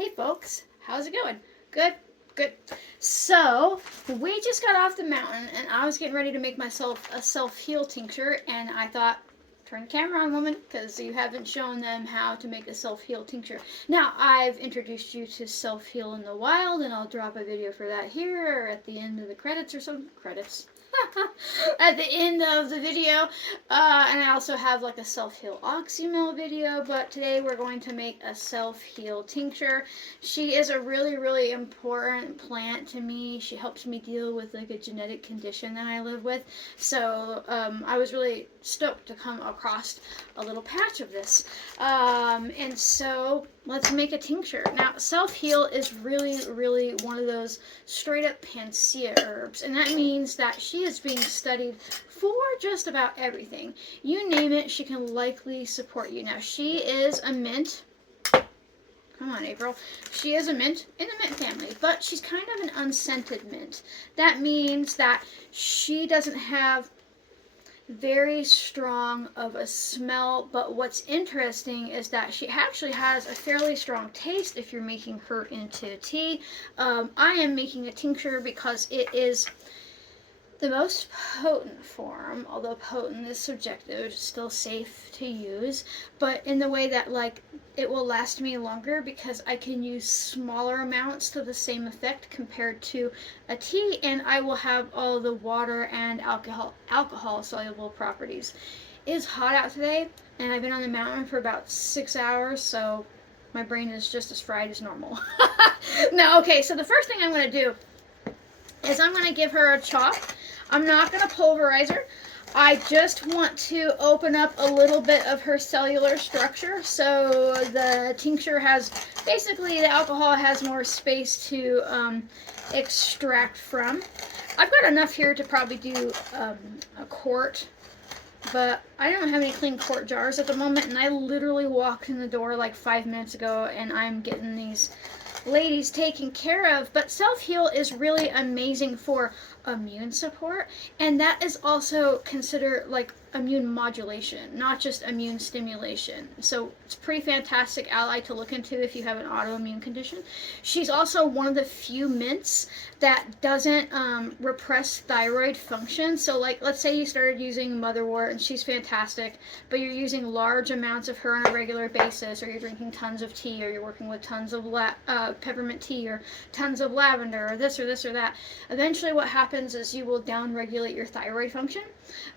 Hey folks, how's it going? Good, good. So, we just got off the mountain and I was getting ready to make myself a self-heal tincture and I thought, turn the camera on, woman, because you haven't shown them how to make a self-heal tincture. Now, I've introduced you to self-heal in the wild and I'll drop a video for that here or at the end of the credits or some credits. At the end of the video, and I also have like a self-heal oxymel video, but today we're going to make a self-heal tincture. She is a really important plant to me. She helps me deal with like a genetic condition that I live with, so I was really stoked to come across a little patch of this, and so let's make a tincture. Now, self-heal is really one of those straight up panacea herbs, and that means that she is being studied for just about everything. You name it, she can likely support you. Now, she is a mint. Come on, April. She is a mint in the mint family, but she's kind of an unscented mint. That means that she doesn't have very strong of a smell, but what's interesting is that she actually has a fairly strong taste if you're making her into tea. I am making a tincture because it is the most potent form, although potent is subjective, it's still safe to use, but in the way that like it will last me longer because I can use smaller amounts to the same effect compared to a tea, and I will have all the water and alcohol soluble properties. It is hot out today, and I've been on the mountain for about 6 hours, so my brain is just as fried as normal. No, okay, so the first thing I'm going to do is I'm going to give her a chop. I'm not going to pulverize her. I just want to open up a little bit of her cellular structure so the tincture has, basically the alcohol has more space to extract from. I've got enough here to probably do a quart, but I don't have any clean quart jars at the moment, and I literally walked in the door like 5 minutes ago and I'm getting these ladies taken care of. But self-heal is really amazing for immune support, and that is also considered like immune modulation, not just immune stimulation. So it's a pretty fantastic ally to look into if you have an autoimmune condition. She's also one of the few mints that doesn't repress thyroid function. So like, let's say you started using motherwort and she's fantastic, but you're using large amounts of her on a regular basis, or you're drinking tons of tea, or you're working with tons of peppermint tea, or tons of lavender, or this or that. Eventually what happens is you will downregulate your thyroid function.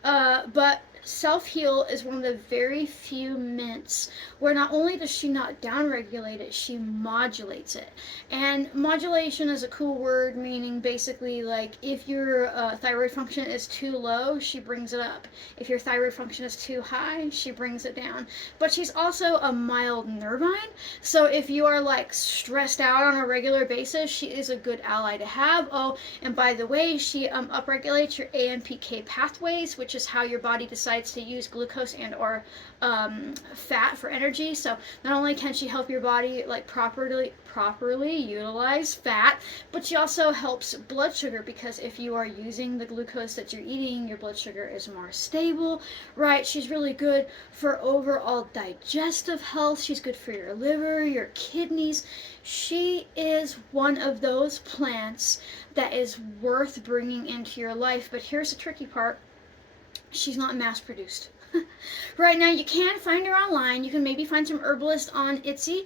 But self-heal is one of the very few mints where not only does she not downregulate it, she modulates it. And modulation is a cool word, meaning basically like if your thyroid function is too low, she brings it up. If your thyroid function is too high, she brings it down. But she's also a mild nervine, so if you are like stressed out on a regular basis, she is a good ally to have. Oh, and by the way, she upregulates your AMPK pathways, which is how your body decides to use glucose and or fat for energy. So not only can she help your body like properly utilize fat, but she also helps blood sugar, because if you are using the glucose that you're eating, your blood sugar is more stable, right? She's really good for overall digestive health. She's good for your liver, your kidneys. She is one of those plants that is worth bringing into your life. But here's the tricky part: she's not mass produced. Right now, you can find her online. You can maybe find some herbalists on Etsy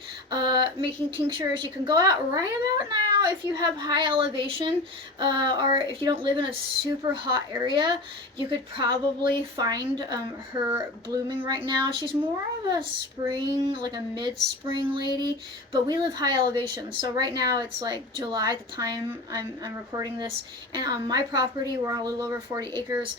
making tinctures. You can go out right about now if you have high elevation, or if you don't live in a super hot area. You could probably find her blooming right now. She's more of a spring, like a mid-spring lady, but we live high elevation. So right now it's like July at the time I'm recording this, and on my property, we're on a little over 40 acres.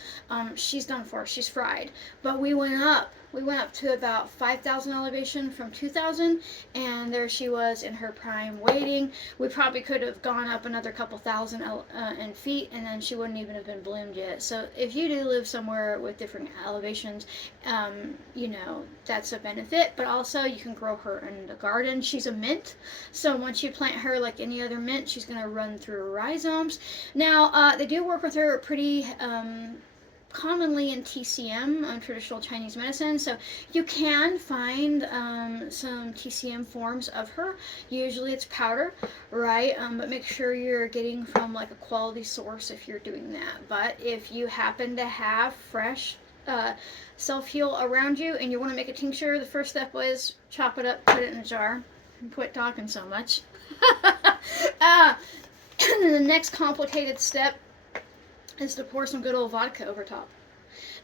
She's done for. She's fried. But we went up to about 5,000 elevation from 2,000, and there she was in her prime waiting. We probably could have gone up another couple thousand in feet, and then she wouldn't even have been bloomed yet. So if you do live somewhere with different elevations, you know, that's a benefit. But also you can grow her in the garden. She's a mint, so once you plant her like any other mint, she's going to run through rhizomes. Now, they do work with her pretty commonly in TCM, traditional Chinese medicine. So you can find some TCM forms of her. Usually it's powder, right? But make sure you're getting from like a quality source if you're doing that. But if you happen to have fresh self-heal around you and you want to make a tincture, the first step was chop it up, put it in a jar, and quit talking so much. And then the next complicated step is to pour some good old vodka over top.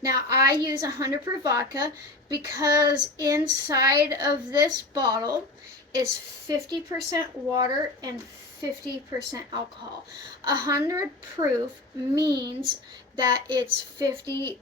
Now I use 100 proof vodka because inside of this bottle is 50% water and 50% alcohol. 100 proof means that it's 50%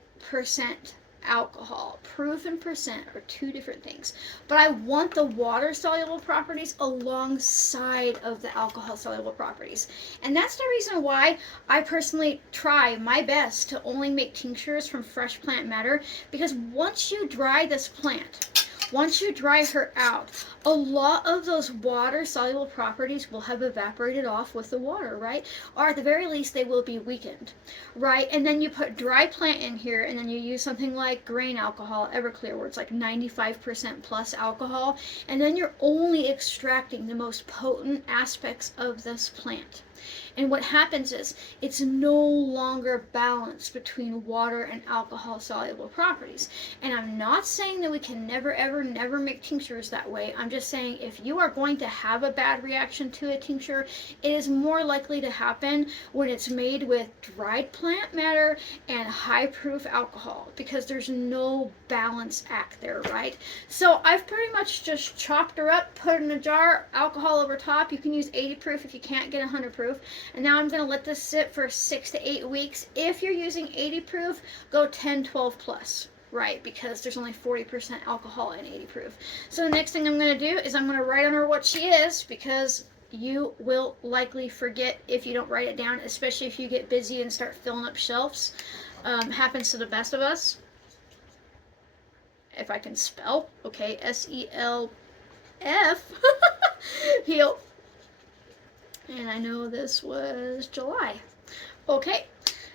alcohol. Proof and percent are two different things. But I want the water soluble properties alongside of the alcohol soluble properties. And that's the reason why I personally try my best to only make tinctures from fresh plant matter, because once you dry this plant, once you dry her out, a lot of those water-soluble properties will have evaporated off with the water, right? Or at the very least, they will be weakened, right? And then you put dry plant in here, and then you use something like grain alcohol, Everclear, where it's like 95% plus alcohol, and then you're only extracting the most potent aspects of this plant. And what happens is it's no longer balanced between water and alcohol soluble properties. And I'm not saying that we can never, ever, never make tinctures that way. I'm just saying if you are going to have a bad reaction to a tincture, it is more likely to happen when it's made with dried plant matter and high proof alcohol, because there's no balance act there, right? So I've pretty much just chopped her up, put it in a jar, alcohol over top. You can use 80 proof if you can't get 100 proof. And now I'm going to let this sit for 6 to 8 weeks. If you're using 80 proof, go 10, 12 plus, right? Because there's only 40% alcohol in 80 proof. So the next thing I'm going to do is I'm going to write on her what she is, because you will likely forget if you don't write it down, especially if you get busy and start filling up shelves. Happens to the best of us. If I can spell, okay, SELF, heal. And I know this was July. Okay,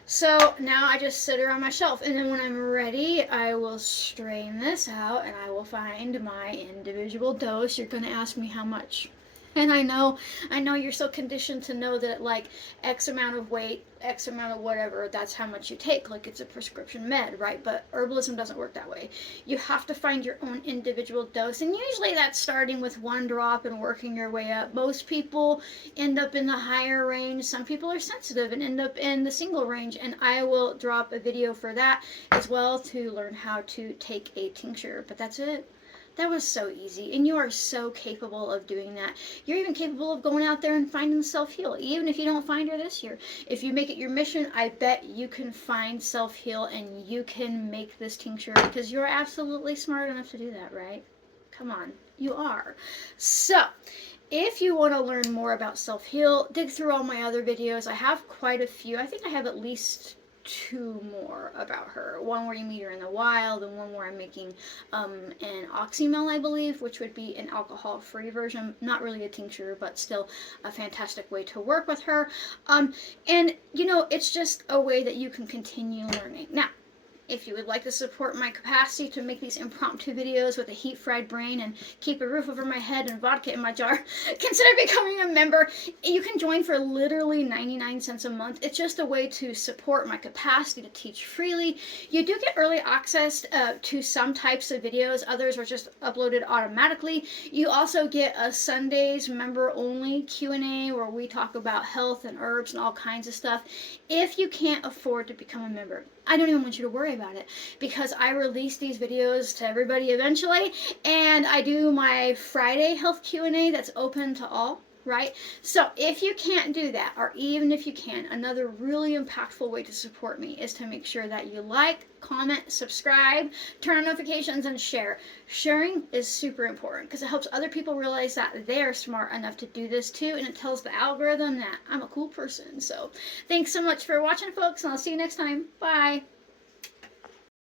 so now I just sit her on my shelf, and then when I'm ready, I will strain this out, and I will find my individual dose. You're gonna ask me how much. And I know you're so conditioned to know that like X amount of weight, X amount of whatever, that's how much you take, like it's a prescription med, right? But herbalism doesn't work that way. You have to find your own individual dose, and usually that's starting with 1 drop and working your way up. Most people end up in the higher range. Some people are sensitive and end up in the single range, and I will drop a video for that as well to learn how to take a tincture. But that's it. That was so easy, and you are so capable of doing that. You're even capable of going out there and finding self-heal, even if you don't find her this year. If you make it your mission, I bet you can find self-heal and you can make this tincture, because you're absolutely smart enough to do that, right? Come on, you are. So, if you want to learn more about self-heal, dig through all my other videos. I have quite a few. I think I have at least 2 more about her. One where you meet her in the wild, and one where I'm making an oxymel, I believe, which would be an alcohol-free version. Not really a tincture, but still a fantastic way to work with her. And, you know, it's just a way that you can continue learning. Now, if you would like to support my capacity to make these impromptu videos with a heat-fried brain and keep a roof over my head and vodka in my jar, consider becoming a member. You can join for literally 99 cents a month. It's just a way to support my capacity to teach freely. You do get early access to some types of videos. Others are just uploaded automatically. You also get a Sundays member-only Q&A where we talk about health and herbs and all kinds of stuff. If you can't afford to become a member, I don't even want you to worry about it, because I release these videos to everybody eventually, and I do my Friday health Q&A that's open to all, right? So if you can't do that, or even if you can, another really impactful way to support me is to make sure that you like, comment, subscribe, turn on notifications, and share. Sharing is super important because it helps other people realize that they're smart enough to do this too, and it tells the algorithm that I'm a cool person. So thanks so much for watching, folks, and I'll see you next time. Bye.